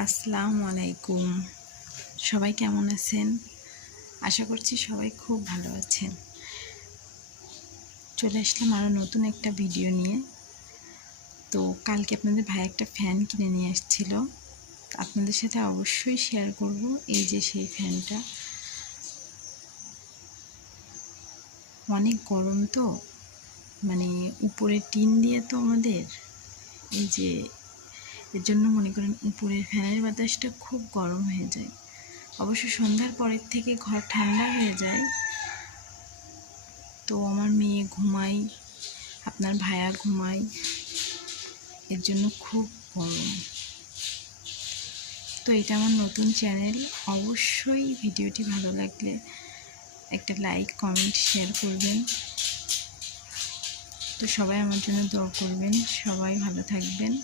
আসসালামু আলাইকুম। সবাই কেমন আছেন? আশা করছি সবাই খুব ভালো আছেন। চলে আসলাম আরও নতুন একটা ভিডিও নিয়ে। তো কালকে আপনাদের ভাই একটা ফ্যান কিনে নিয়ে এসেছিল, আপনাদের সাথে অবশ্যই শেয়ার করব। এই যে সেই ফ্যানটা, অনেক গরম তো, মানে উপরে টিন দিয়ে তো আমাদের, এই যে এর জন্য মনে করেন উপরের ফ্যানের বাতাসটা খুব গরম হয়ে যায়। অবশ্য সন্ধ্যার পরের থেকে ঘর ঠান্ডা হয়ে যায়। তো আমার মেয়ে ঘুমায়, আপনার ভাইয়া ঘুমায়, এর জন্য খুব গরম। তো এটা আমার নতুন চ্যানেল, অবশ্যই ভিডিওটি ভালো লাগলে একটা লাইক, কমেন্ট, শেয়ার করবেন। তো সবাই আমার জন্য দোয়া করবেন, সবাই ভালো থাকবেন।